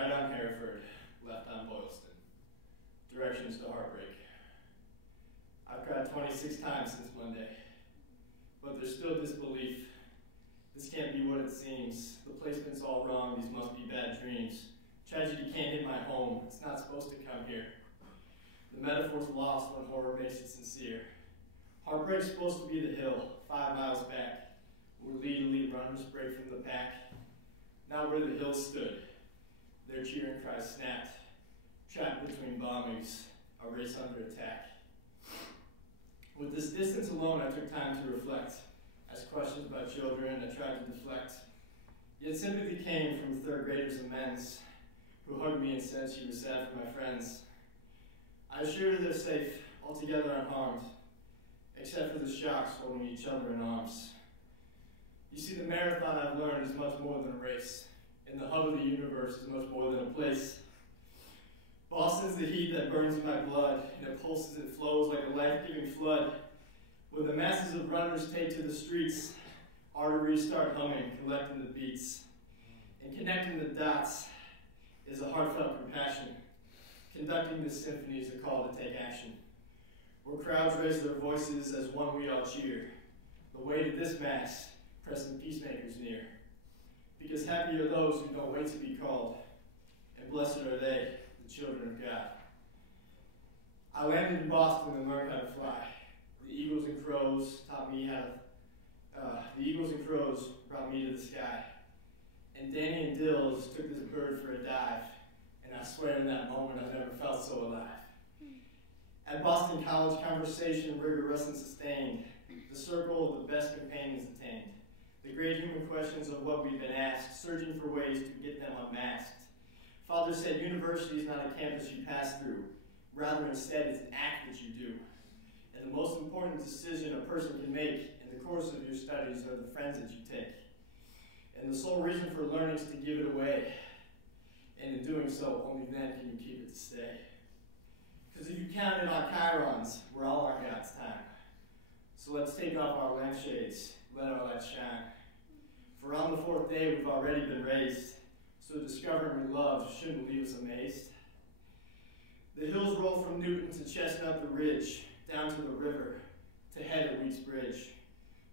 right on Hereford, left on Boylston. Directions to heartbreak. I've cried 26 times since Monday, but there's still disbelief. This can't be what it seems. The placement's all wrong, these must be bad dreams. Tragedy can't hit my home, it's not supposed to come here. The metaphor's lost when horror makes it sincere. Heartbreak's supposed to be the hill, 5 miles back, where lead runners break from the pack. Now where the hill stood, their cheering cries snapped, trapped between bombings, a race under attack. With this distance alone, I took time to reflect, asked questions about children, I tried to deflect. Yet sympathy came from third graders and men's, who hugged me and said she was sad for my friends. I assured her they're safe, altogether unharmed, except for the shocks holding each other in arms. You see, the marathon I've learned is much more than a race, and the hub of the universe is much more than a place. Boston's the heat that burns in my blood, and it pulses, it flows like a life-giving flood. When the masses of runners take to the streets, arteries start humming, collecting the beats. And connecting the dots is a heartfelt compassion. Conducting this symphony is a call to take action. Where crowds raise their voices as one we all cheer. The weight of this mass, pressing peacemakers near. Because happy are those who don't wait to be called, and blessed are they, the children of God. I landed in Boston and learned how to fly. The eagles and crows taught me how to, the eagles and crows brought me to the sky. And Danny and Dills took this bird for a dive, and I swear in that moment I never felt so alive. At Boston College, conversation rigorous and sustained, the circle of the best companions attained. The great human questions of what we've been asked, searching for ways to get them unmasked. Father said university is not a campus you pass through, rather instead it's an act that you do. And the most important decision a person can make in the course of your studies are the friends that you take. And the sole reason for learning is to give it away. And in doing so, only then can you keep it to stay. Because if you count it on chirons, we're all on God's time. So let's take off our lampshades, let our light shine. For on the fourth day we've already been raised, so discovering love shouldn't leave us amazed. The hills roll from Newton to Chestnut the Ridge, down to the river, to head at Wheat's Bridge.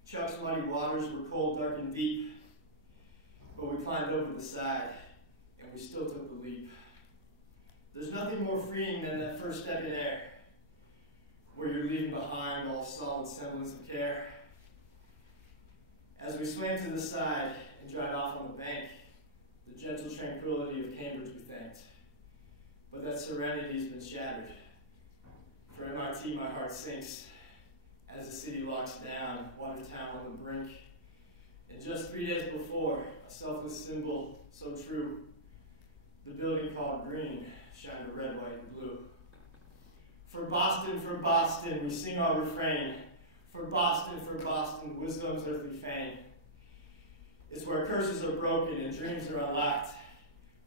Chuck's muddy waters were cold, dark, and deep, but we climbed over the side, and we still took the leap. There's nothing more freeing than that first step in air, where you're leaving behind all solid semblance of care. As we swam to the side and dried off on the bank, the gentle tranquility of Cambridge we thanked. But that serenity's been shattered. For MIT, my heart sinks as the city locks down, Watertown on the brink. And just 3 days before, a selfless symbol so true, the building called Green shined a red, white, and blue. For Boston, we sing our refrain. For Boston, wisdom's earthly fame. It's where curses are broken and dreams are unlocked.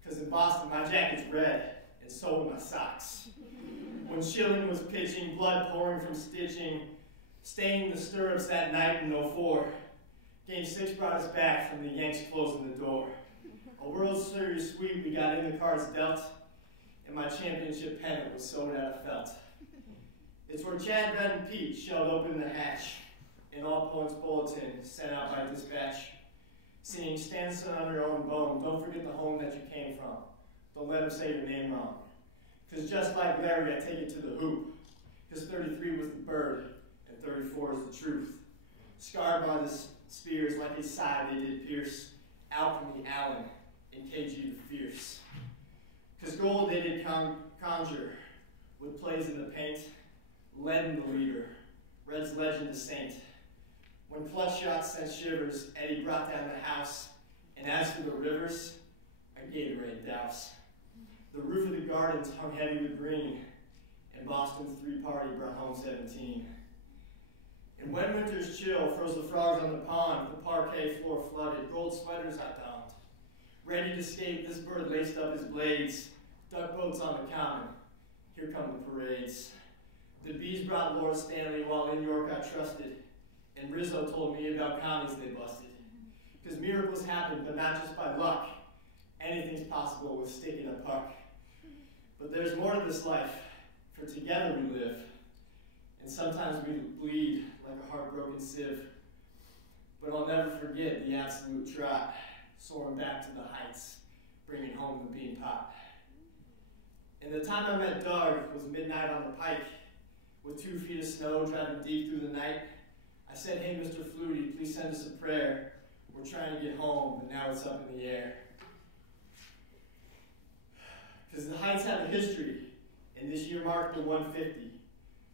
Because in Boston, my jacket's red, and so are my socks. When Schilling was pitching, blood pouring from stitching, staining the stirrups that night in '04. Game 6 brought us back from the Yanks closing the door. A World Series sweep, we got in the cards dealt, and my championship pennant was sewed out of felt. It's where Chad, Ben, and Pete shelled open the hatch, in All Points Bulletin, sent out by dispatch, singing, stand son on your own bone, don't forget the home that you came from. Don't let them say your name wrong. Because just like Larry, I take it to the hoop. Because 33 was the bird, and 34 is the truth. Scarred by the spears, like his side they did pierce, Alchemy, Allen, and KG the Fierce. Because gold they did conjure, with plays in the paint, lead in the leader, Red's legend a saint. When clutch shots sent shivers, Eddie brought down the house, and as for the rivers, a Gatorade douse. The roof of the gardens hung heavy with green, and Boston's 3-party brought home 17. And when winter's chill froze the frogs on the pond, the parquet floor flooded, gold sweaters I donned. Ready to skate, this bird laced up his blades, duck boats on the common, here come the parades. The bees brought Laura Stanley while in York I trusted, and Rizzo told me about commies they busted. Because miracles happen, but not just by luck. Anything's possible with sticking a puck. But there's more to this life, for together we live. And sometimes we bleed like a heartbroken sieve. But I'll never forget the absolute trot, soaring back to the heights, bringing home the bean pot. And the time I met Doug was midnight on the pike, with 2 feet of snow driving deep through the night. I said, "Hey, Mr. Flutie, please send us a prayer. We're trying to get home, but now it's up in the air." Because the heights have a history, and this year marked the 150.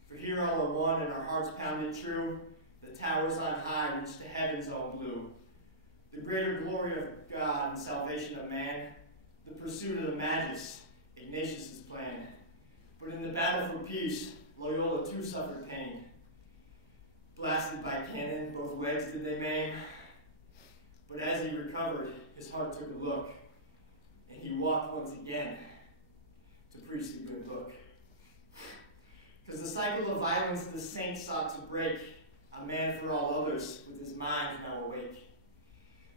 For here all are one, and our hearts pounded true. The towers on high reach to heaven's own blue. The greater glory of God and salvation of man, the pursuit of the Magus, Ignatius' plan. But in the battle for peace, Loyola too suffered pain. Blasted by cannon, both legs did they maim. But as he recovered, his heart took a look, and he walked once again to preach the good book. Because the cycle of violence the saints sought to break, a man for all others, with his mind now awake.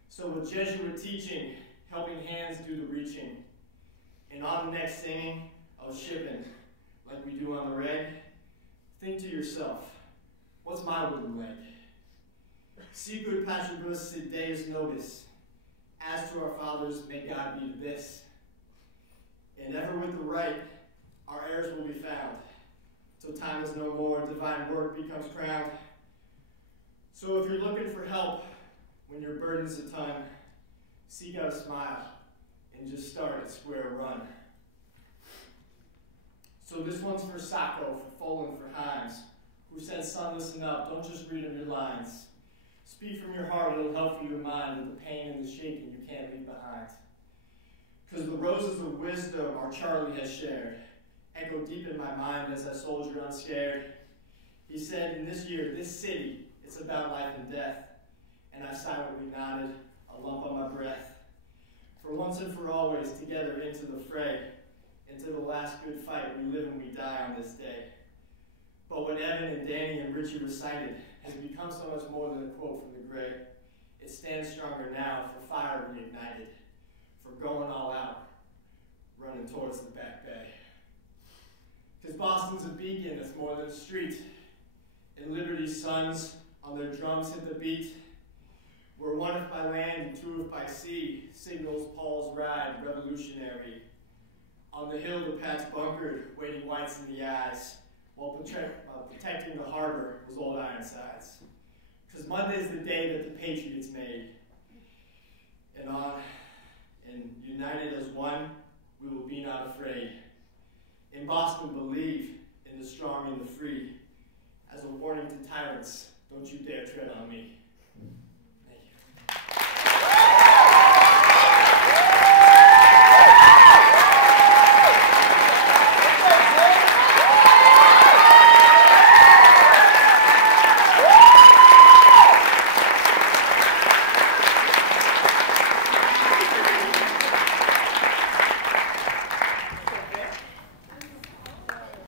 So with Jesuit teaching, helping hands do the reaching, and on the next singing of shipping, like we do on the reg, think to yourself, what's my wooden leg? Sicut patribus sit Deus nobis. As to our fathers, may God be this. And ever with the right, our heirs will be found. Till time is no more, divine work becomes crowned. So if you're looking for help when your burden's a ton, seek out a smile and just start at square run. So this one's for Sacco, for Folan, for Himes, who says, "Son, listen up, don't just read them your lines. Speak from your heart, it'll help you in mind with the pain and the shaking you can't leave behind. Because the roses of wisdom our Charlie has shared echo deep in my mind as I soldier unscared. He said, in this year, this city, it's about life and death. And I silently nodded, a lump on my breath. For once and for always, together into the fray, into the last good fight, we live and we die on this day. But what Evan and Danny and Richie recited has become so much more than a quote from the great. It stands stronger now for fire reignited, for going all out, running towards the back bay. Because Boston's a beacon that's more than a street, and Liberty's sons on their drums hit the beat. Where one if by land and two if by sea signals Paul's ride revolutionary. On the hill the Pats bunkered, waiting whites in the eyes, while protecting the harbor was old Ironsides. Because Monday's the day that the Patriots made. And united as one, we will be not afraid. In Boston, believe in the strong and the free. As a warning to tyrants, don't you dare tread on me.